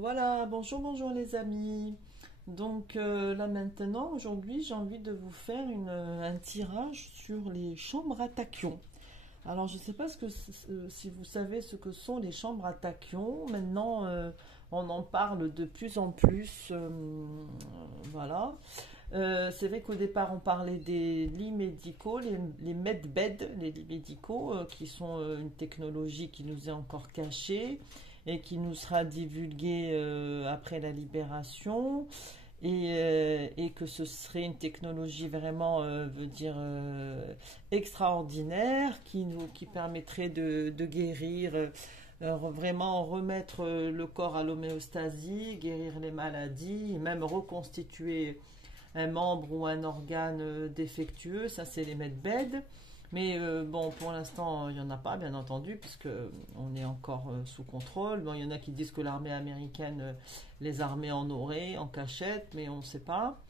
Voilà, bonjour, bonjour les amis. Donc là maintenant, aujourd'hui, j'ai envie de vous faire un tirage sur les chambres à tachyon. Alors, je ne sais pas si vous savez ce que sont les chambres à tachyon. Maintenant, on en parle de plus en plus. Voilà. C'est vrai qu'au départ, on parlait des lits médicaux, les medbeds, les lits médicaux, qui sont une technologie qui nous est encore cachée et qui nous sera divulguée après la libération. Et que ce serait une technologie vraiment, veut dire, extraordinaire qui permettrait de guérir, vraiment remettre le corps à l'homéostasie, guérir les maladies, et même reconstituer un membre ou un organe défectueux. Ça, c'est les medbeds. Mais bon, pour l'instant, il n'y en a pas, bien entendu, puisque on est encore sous contrôle. Bon, il y en a qui disent que l'armée américaine les armées en aurait, en cachette, mais on ne sait pas.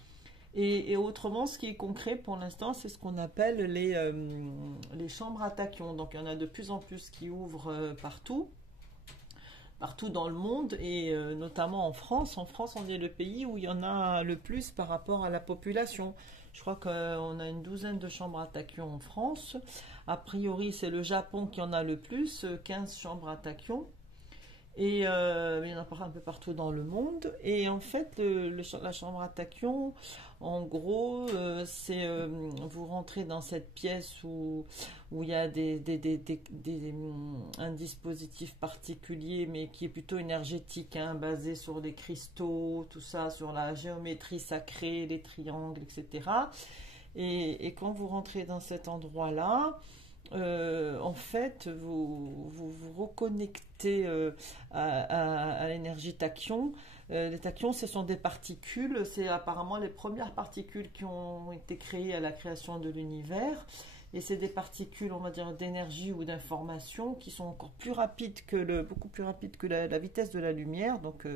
Et autrement, ce qui est concret pour l'instant, c'est ce qu'on appelle les chambres à tachyon. Donc, il y en a de plus en plus qui ouvrent partout dans le monde, et notamment en France. En France, on est le pays où il y en a le plus par rapport à la population. Je crois qu'on a une douzaine de chambres à tachyon en France. A priori, c'est le Japon qui en a le plus, 15 chambres à tachyon. Et il y en a un peu partout dans le monde. Et en fait, la chambre à tachyon, en gros, c'est vous rentrez dans cette pièce où il y a un dispositif particulier, mais qui est plutôt énergétique, hein, basé sur les cristaux, tout ça, sur la géométrie sacrée, les triangles, etc. Et quand vous rentrez dans cet endroit-là, en fait, vous reconnectez à l'énergie tachyon. Les tachyons, ce sont des particules. C'est apparemment les premières particules qui ont été créées à la création de l'univers. Et c'est des particules, on va dire, d'énergie ou d'information qui sont encore plus rapides beaucoup plus rapides que la vitesse de la lumière. Donc,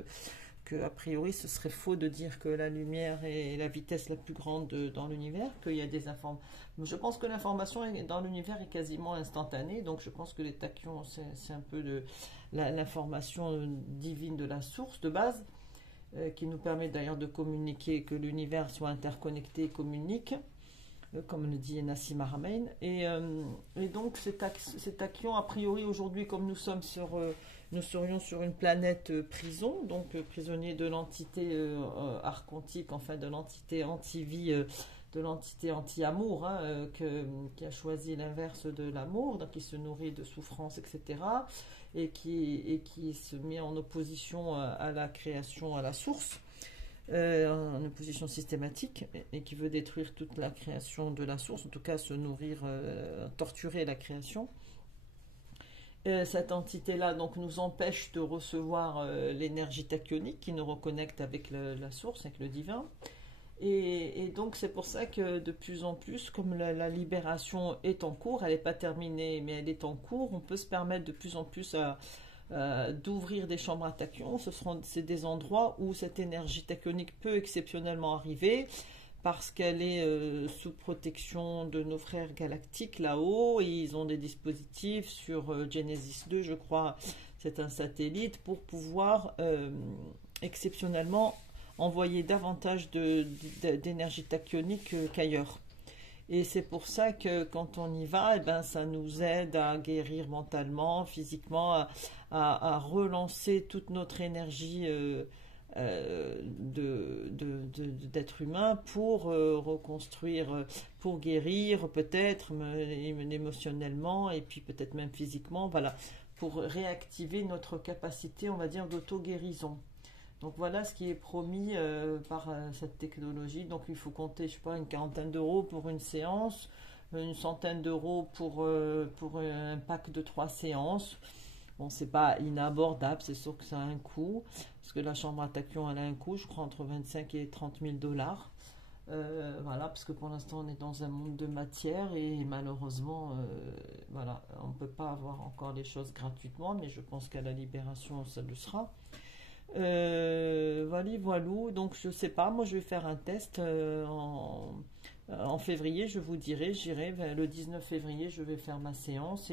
a priori, ce serait faux de dire que la lumière est la vitesse la plus grande dans l'univers, qu'il y a des informations. Je pense que l'information dans l'univers est quasiment instantanée, donc je pense que les tachyons, c'est un peu l'information divine de la source de base, qui nous permet d'ailleurs de communiquer, que l'univers soit interconnecté et communique, comme le dit Nassim Haramein. Et donc ces tachyons, a priori aujourd'hui, comme nous serions sur une planète prison, donc prisonnier de l'entité archontique, enfin de l'entité anti-vie, de l'entité anti-amour, hein, qui a choisi l'inverse de l'amour, donc qui se nourrit de souffrance, etc., et qui se met en opposition à la création, à la source, en opposition systématique, et qui veut détruire toute la création de la source, en tout cas se nourrir, torturer la création. Cette entité-là donc nous empêche de recevoir l'énergie tachyonique qui nous reconnecte avec la source, avec le divin. Et donc c'est pour ça que de plus en plus, comme la libération est en cours, elle n'est pas terminée, mais elle est en cours, on peut se permettre de plus en plus d'ouvrir des chambres à tachyon. C'est des endroits où cette énergie tachyonique peut exceptionnellement arriver, parce qu'elle est sous protection de nos frères galactiques là-haut. Ils ont des dispositifs sur Genesis 2, je crois, c'est un satellite, pour pouvoir exceptionnellement envoyer davantage d'énergie tachyonique qu'ailleurs. Et c'est pour ça que quand on y va, eh ben, ça nous aide à guérir mentalement, physiquement, à relancer toute notre énergie d'être humain pour reconstruire, pour guérir peut-être émotionnellement et puis peut-être même physiquement, voilà, pour réactiver notre capacité, on va dire, d'auto-guérison. Donc voilà ce qui est promis par cette technologie. Donc il faut compter, je sais pas, une quarantaine d'euros pour une séance, une centaine d'euros pour un pack de 3 séances. Bon, c'est pas inabordable, c'est sûr que ça a un coût, parce que la chambre à tachyon, elle a un coût, je crois, entre 25 et 30 000 dollars. Voilà, parce que pour l'instant, on est dans un monde de matière et malheureusement, voilà, on ne peut pas avoir encore les choses gratuitement, mais je pense qu'à la libération, ça le sera. Voilà, voilou. Donc, je sais pas, moi, je vais faire un test en février, je vous dirai, j'irai le 19 février, je vais faire ma séance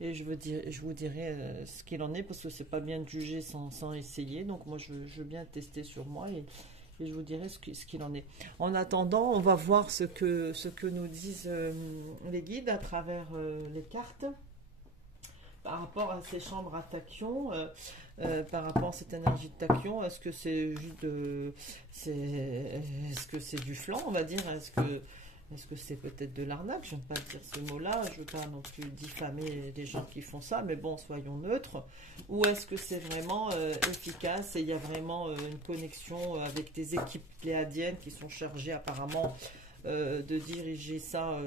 Et je vous dirai ce qu'il en est, parce que c'est pas bien de juger sans essayer. Donc moi, je veux bien tester sur moi et je vous dirai ce qu'il en est. En attendant, on va voir ce que nous disent les guides à travers les cartes par rapport à ces chambres à tachyon, par rapport à cette énergie de tachyon. Est-ce que c'est juste est-ce que c'est du flan, on va dire? Est-ce que c'est peut-être de l'arnaque? Je n'aime pas dire ce mot-là, je ne veux pas non plus diffamer les gens qui font ça, mais bon, soyons neutres. Ou est-ce que c'est vraiment efficace et il y a vraiment une connexion avec des équipes pléadiennes qui sont chargées apparemment de diriger ça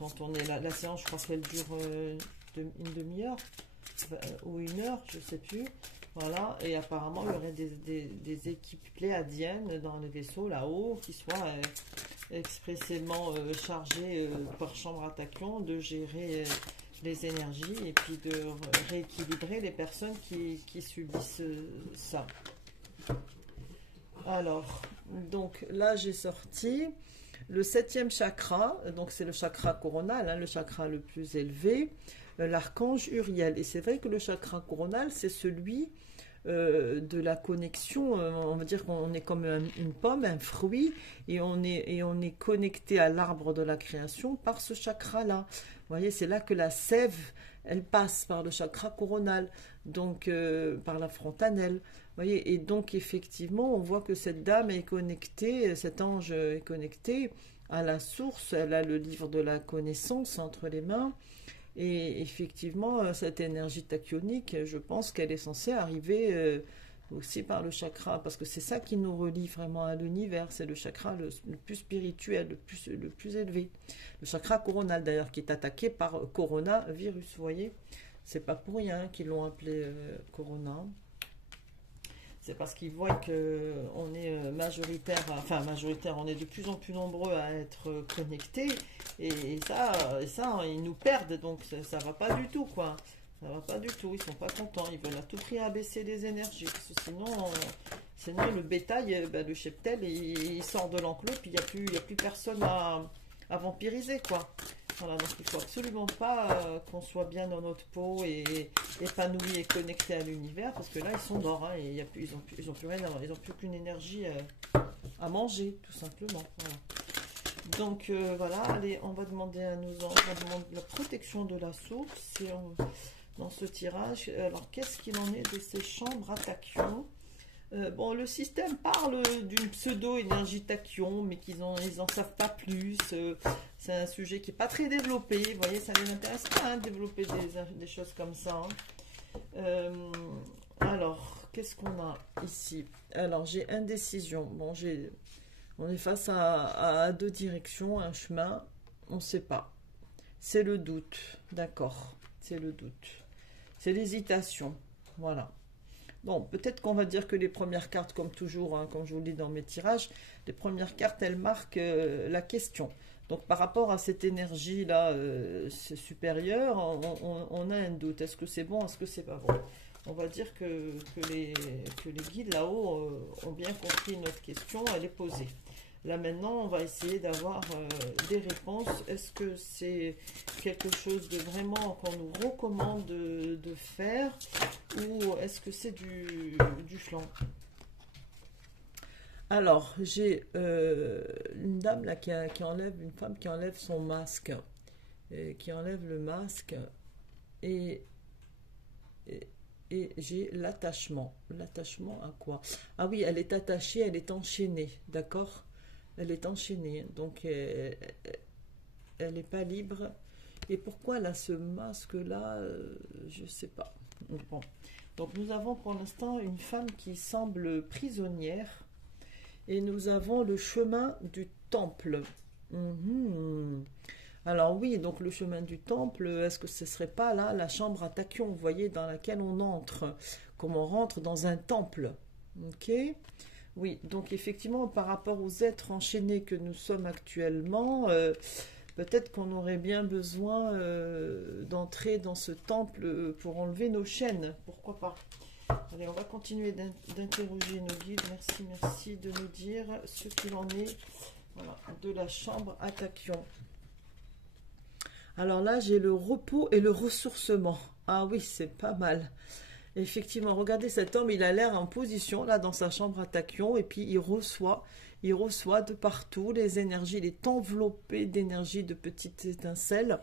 quand on est là. La séance, je crois qu'elle dure une demi-heure ou une heure, je ne sais plus. Voilà, et apparemment, il y aurait des équipes pléadiennes dans les vaisseaux là-haut qui soient expressément chargées par chambre à tachyon de gérer les énergies et puis de rééquilibrer les personnes qui subissent ça. Alors, donc là, j'ai sorti le 7e chakra, donc c'est le chakra coronal, hein, le chakra le plus élevé, l'archange Uriel. Et c'est vrai que le chakra coronal, c'est celui de la connexion, on va dire qu'on est comme une pomme, un fruit, et on est connecté à l'arbre de la création par ce chakra-là. Vous voyez, c'est là que la sève, elle passe par le chakra coronal, donc par la fontanelle. Vous voyez, et donc effectivement, on voit que cette dame est connectée, cet ange est connecté à la source, elle a le livre de la connaissance entre les mains. Et effectivement, cette énergie tachyonique, je pense qu'elle est censée arriver aussi par le chakra, parce que c'est ça qui nous relie vraiment à l'univers, c'est le chakra le plus spirituel, le plus élevé. Le chakra coronal d'ailleurs, qui est attaqué par coronavirus, vous voyez. C'est pas pour rien qu'ils l'ont appelé corona. C'est parce qu'ils voient qu'on est majoritaire, on est de plus en plus nombreux à être connectés, et ça, ils nous perdent, donc ça va pas du tout, quoi. Ça va pas du tout, ils sont pas contents, ils veulent à tout prix abaisser les énergies, parce que sinon le bétail, le cheptel, il sort de l'enclos, puis il n'y a plus personne à vampiriser, quoi. Voilà, donc il ne faut absolument pas qu'on soit bien dans notre peau et épanoui et connecté à l'univers, parce que là ils sont morts, hein, et ils ont plus rien, ils n'ont plus qu'une énergie à manger, tout simplement. Voilà. Donc voilà, allez, on va demander à nos anges, on demande la protection de la source dans ce tirage. Alors qu'est-ce qu'il en est de ces chambres à tachyon? Bon, le système parle d'une pseudo-énergie tachyon, mais ils en savent pas plus. C'est un sujet qui n'est pas très développé. Vous voyez, ça ne les intéresse pas, hein, de développer des choses comme ça. Hein. Alors, qu'est-ce qu'on a ici? Alors, j'ai indécision. Bon, on est face à deux directions, un chemin. On ne sait pas. C'est le doute. D'accord. C'est le doute. C'est l'hésitation. Voilà. Bon, peut-être qu'on va dire que les premières cartes, comme toujours, hein, comme je vous le dis dans mes tirages, les premières cartes, elles marquent la question. Donc, par rapport à cette énergie-là supérieure, on a un doute. Est-ce que c'est bon? Est-ce que c'est pas bon? On va dire que les guides là-haut ont bien compris notre question, elle est posée. Là maintenant, on va essayer d'avoir des réponses. Est-ce que c'est quelque chose de vraiment qu'on nous recommande de faire, ou est-ce que c'est du flan? Alors, j'ai une dame là qui enlève, une femme qui enlève son masque, qui enlève le masque, et j'ai l'attachement. L'attachement à quoi? Ah oui, elle est attachée, elle est enchaînée, d'accord? Elle est enchaînée, donc elle n'est pas libre. Et pourquoi elle a ce masque-là, je ne sais pas. Bon. Donc nous avons pour l'instant une femme qui semble prisonnière. Et nous avons le chemin du temple. Alors oui, donc le chemin du temple, est-ce que ce ne serait pas là la chambre à tachyon, vous voyez, dans laquelle on entre, comme on rentre dans un temple. Ok? Oui, donc effectivement, par rapport aux êtres enchaînés que nous sommes actuellement, peut-être qu'on aurait bien besoin d'entrer dans ce temple pour enlever nos chaînes. Pourquoi pas? Allez, on va continuer d'interroger nos guides. Merci de nous dire ce qu'il en est, voilà, de la chambre à tachyon. Alors là, j'ai le repos et le ressourcement. Ah oui, c'est pas mal. Effectivement, regardez cet homme, il a l'air en position là dans sa chambre à tachyon et puis il reçoit de partout les énergies, il est enveloppé d'énergie de petites étincelles.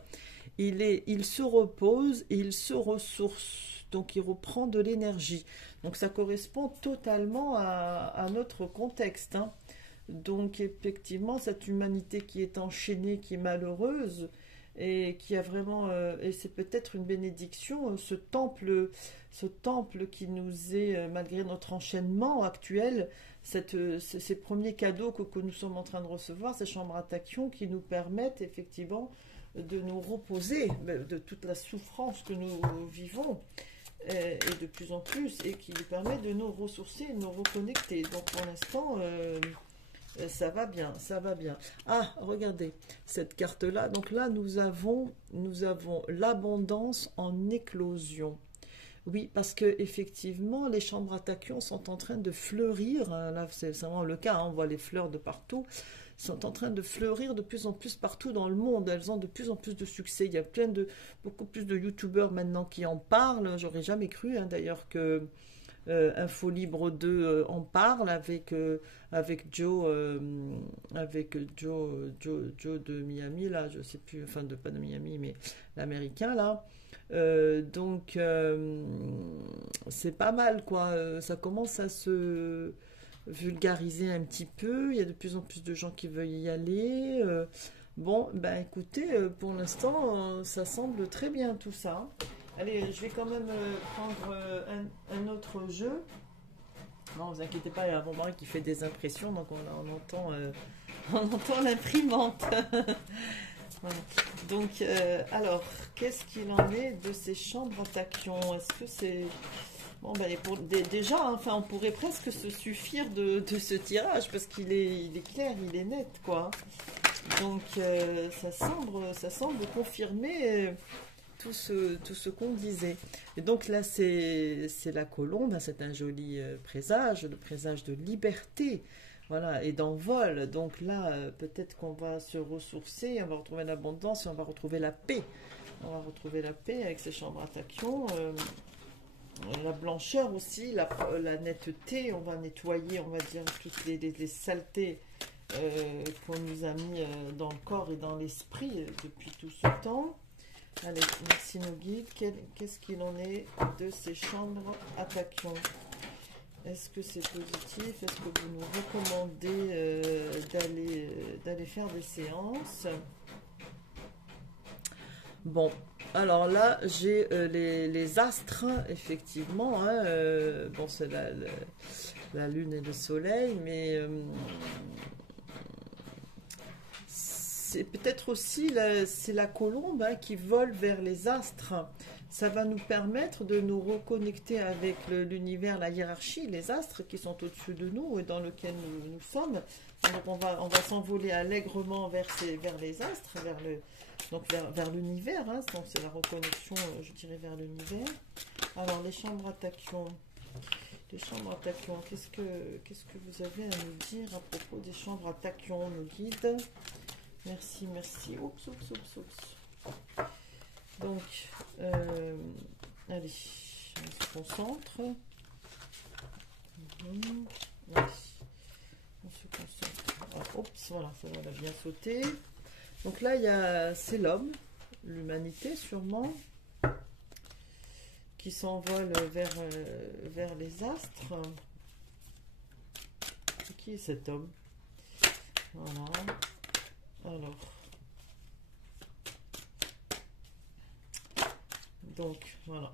Il se repose, il se ressource, donc il reprend de l'énergie. Donc ça correspond totalement à notre contexte, hein. Donc effectivement, cette humanité qui est enchaînée, qui est malheureuse, et qui a vraiment, et c'est peut-être une bénédiction, ce temple qui nous est, malgré notre enchaînement actuel, ces premiers cadeaux que nous sommes en train de recevoir, ces chambres à tachyon qui nous permettent effectivement de nous reposer de toute la souffrance que nous vivons et de plus en plus, et qui nous permet de nous ressourcer, de nous reconnecter. Donc pour l'instant, ça va bien, ça va bien. Ah, regardez cette carte-là. Donc là, nous avons l'abondance en éclosion. Oui, parce que effectivement, les chambres à tachyon sont en train de fleurir. Là, c'est vraiment le cas, hein, on voit les fleurs de partout. Sont en train de fleurir de plus en plus partout dans le monde. Elles ont de plus en plus de succès. Il y a beaucoup plus de youtubeurs maintenant qui en parlent. J'aurais jamais cru, hein, d'ailleurs, que Info Libre 2 en parle avec Joe de Miami, là, je sais plus, enfin pas de Miami, mais l'américain là. C'est pas mal quoi. Ça commence à se vulgariser un petit peu. Il y a de plus en plus de gens qui veulent y aller. Bon, ben écoutez, pour l'instant, ça semble très bien tout ça. Allez, je vais quand même prendre un autre jeu. Non, vous inquiétez pas, il y a mon mari qui fait des impressions, donc on entend l'imprimante. Voilà. Donc, alors, qu'est-ce qu'il en est de ces chambres à tachyon? Est-ce que c'est... Bon, ben, déjà, hein, enfin, on pourrait presque se suffire de ce tirage, parce il est clair, il est net, quoi. Donc, ça semble confirmer tout ce qu'on disait. Et donc là, c'est la colombe, hein, c'est un joli présage, le présage de liberté, voilà, et d'envol. Donc là, peut-être qu'on va se ressourcer, on va retrouver l'abondance et on va retrouver la paix. On va retrouver la paix avec ces chambres à tachyon, la blancheur aussi, la netteté, on va nettoyer, on va dire, toutes les saletés qu'on nous a mis dans le corps et dans l'esprit depuis tout ce temps. Allez, merci nos guides. Qu'est-ce qu'il en est de ces chambres à tachyon? Est-ce que c'est positif? Est-ce que vous nous recommandez d'aller faire des séances? Bon, alors là, j'ai les astres, effectivement. Hein, bon, c'est la lune et le soleil, mais... c'est peut-être aussi c'est la colombe, hein, qui vole vers les astres. Ça va nous permettre de nous reconnecter avec l'univers, la hiérarchie, les astres qui sont au-dessus de nous et dans lequel nous sommes. Donc on va s'envoler allègrement vers les astres, vers l'univers. Hein. Donc c'est la reconnexion, je dirais, vers l'univers. Alors les chambres à tachyon. Les chambres à tachyon, qu'est-ce que vous avez à nous dire à propos des chambres à tachyon, nos guides? Merci, merci. Oups, oups, oups, oups. Donc, allez, on se concentre. Allez, on se concentre. Ah, oups, voilà, ça va bien sauter. Donc là, c'est l'homme, l'humanité sûrement, qui s'envole vers les astres. Qui est cet homme? Voilà. Alors, donc voilà.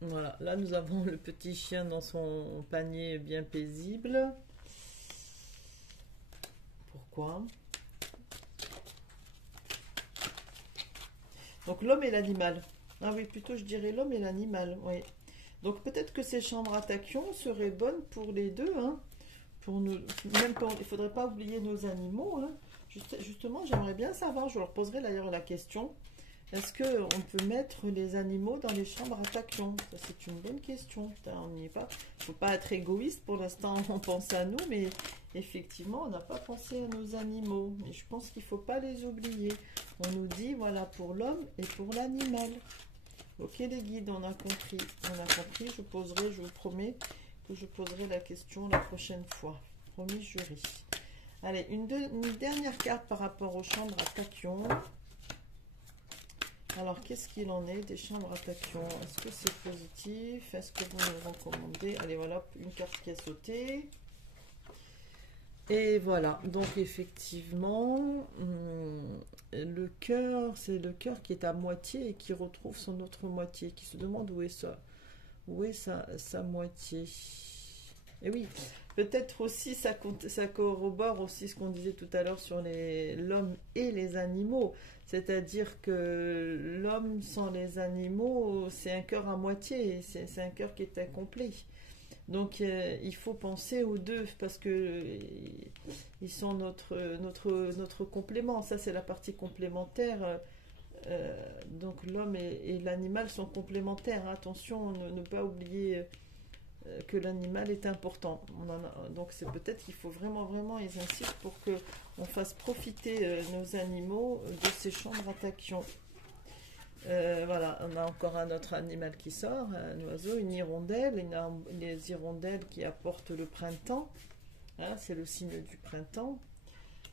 Voilà, là nous avons le petit chien dans son panier bien paisible. Pourquoi? Donc l'homme et l'animal. Ah oui, plutôt je dirais l'homme et l'animal, oui. Donc peut-être que ces chambres à tachyon seraient bonnes pour les deux, hein. Pour nous, même quand, il ne faudrait pas oublier nos animaux, hein. Justement, j'aimerais bien savoir, je leur poserai d'ailleurs la question, Est-ce qu'on peut mettre les animaux dans les chambres à tachyon? Ça, c'est une bonne question. Putain, on n'y est pas. Il ne faut pas être égoïste. Pour l'instant, on pense à nous, mais effectivement, on n'a pas pensé à nos animaux. Mais je pense qu'il ne faut pas les oublier. On nous dit, voilà, pour l'homme et pour l'animal. Ok, les guides, on a compris. On a compris. Je poserai, je vous promets que je poserai la question la prochaine fois. Promis, jury. Allez, une dernière carte par rapport aux chambres à tachyon. Alors, qu'est-ce qu'il en est des chambres à tachyon? Est-ce que c'est positif? Est-ce que vous me recommandez? Allez, voilà, une carte qui a sauté. Et voilà, donc effectivement, le cœur, c'est le cœur qui est à moitié et qui retrouve son autre moitié, qui se demande où est sa moitié. Et oui, peut-être aussi, ça corrobore aussi ce qu'on disait tout à l'heure sur l'homme et les animaux. C'est-à-dire que l'homme sans les animaux, c'est un cœur à moitié, c'est un cœur qui est incomplet. Donc il faut penser aux deux parce que ils sont notre complément. Ça, c'est la partie complémentaire. Donc l'homme et l'animal sont complémentaires. Attention, ne pas oublier que l'animal est important. Donc c'est peut-être qu'il faut vraiment ils insistent pour que on fasse profiter nos animaux de ces chambres à tachyon. Voilà, on a encore un autre animal qui sort, un oiseau, une hirondelle, les hirondelles qui apportent le printemps, hein, c'est le signe du printemps.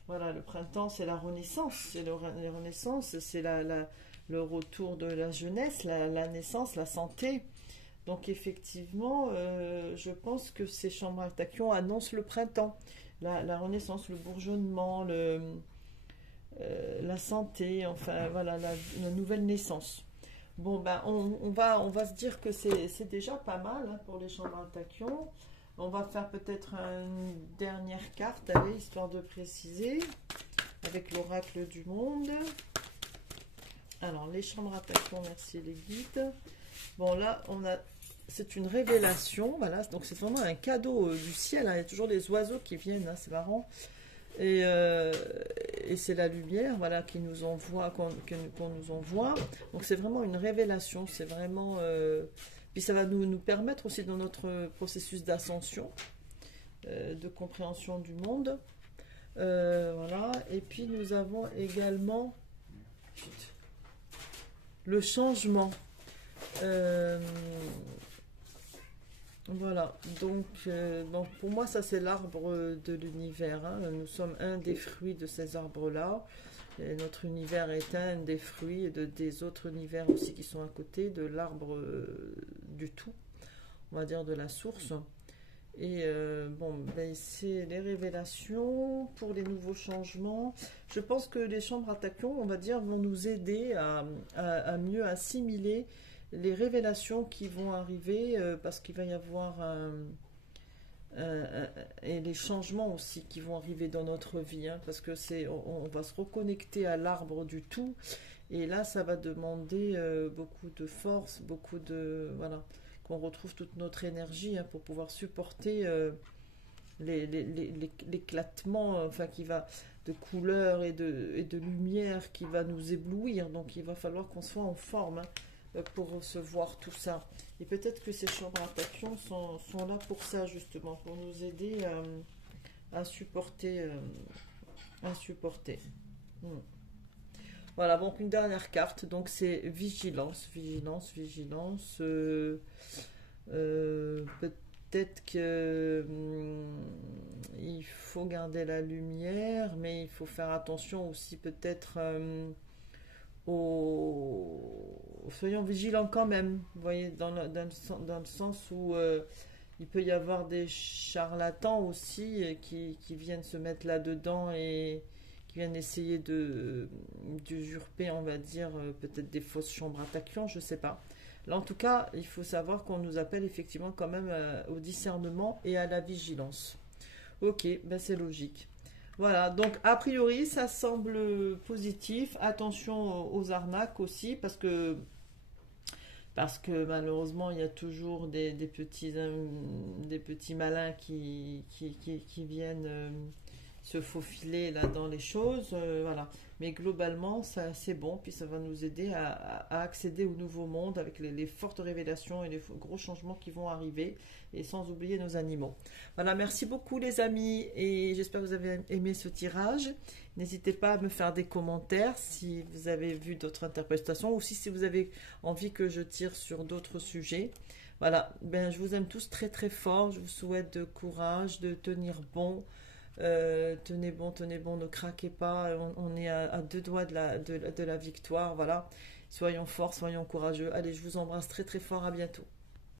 Voilà, le printemps c'est la renaissance, c'est la renaissance, c'est le retour de la jeunesse, la naissance, la santé. Donc effectivement, je pense que ces chambres à tachyon annoncent le printemps, la renaissance, le bourgeonnement, la santé, enfin voilà, la nouvelle naissance. Bon ben on va se dire que c'est déjà pas mal hein, pour les chambres à tachyon. On va faire peut-être une dernière carte, allez, histoire de préciser, avec l'oracle du monde. Alors les chambres à tachyon, merci les guides. Bon là c'est une révélation, voilà, donc c'est vraiment un cadeau du ciel, hein. Il y a toujours des oiseaux qui viennent, hein, c'est marrant. Et c'est la lumière, voilà, qui nous envoie, qu'on nous envoie. Donc c'est vraiment une révélation, c'est vraiment. Puis ça va nous permettre aussi dans notre processus d'ascension, de compréhension du monde. Voilà. Et puis nous avons également le changement. Voilà, donc pour moi ça c'est l'arbre de l'univers, hein. Nous sommes un des fruits de ces arbres-là, et notre univers est un des fruits des autres univers aussi qui sont à côté de l'arbre du tout, on va dire de la source. Et c'est les révélations pour les nouveaux changements. Je pense que les chambres à tachyon, on va dire, vont nous aider à mieux assimiler les révélations qui vont arriver parce qu'il va y avoir et les changements aussi qui vont arriver dans notre vie, hein, parce que on va se reconnecter à l'arbre du tout et là ça va demander beaucoup de force, beaucoup de voilà, qu'on retrouve toute notre énergie hein, pour pouvoir supporter l'éclatement enfin qui va de couleurs et de lumière qui va nous éblouir, donc il va falloir qu'on soit en forme hein, pour recevoir tout ça. Et peut-être que ces chambres à tachyon sont là pour ça, justement, pour nous aider à supporter. Voilà, donc une dernière carte, donc c'est vigilance. Peut-être que il faut garder la lumière, mais il faut faire attention aussi peut-être soyons vigilants quand même, vous voyez, dans le sens où il peut y avoir des charlatans aussi qui viennent se mettre là-dedans et qui viennent essayer d'usurper, on va dire, peut-être des fausses chambres à tachyon, je sais pas. Là, en tout cas, il faut savoir qu'on nous appelle effectivement quand même au discernement et à la vigilance. Ok, ben c'est logique. Voilà, donc a priori ça semble positif. Attention aux arnaques aussi parce que malheureusement il y a toujours des petits malins qui viennent se faufiler là dans les choses, voilà. Mais globalement, ça c'est bon, puis ça va nous aider à accéder au nouveau monde avec les fortes révélations et les gros changements qui vont arriver, et sans oublier nos animaux. Voilà, merci beaucoup les amis, et j'espère que vous avez aimé ce tirage. N'hésitez pas à me faire des commentaires si vous avez vu d'autres interprétations, ou si vous avez envie que je tire sur d'autres sujets. Voilà, ben, je vous aime tous très très fort, je vous souhaite de courage, de tenir bon. Tenez bon, ne craquez pas, on est à deux doigts de la victoire, voilà. Soyons forts, soyons courageux. Allez, je vous embrasse très très fort, à bientôt.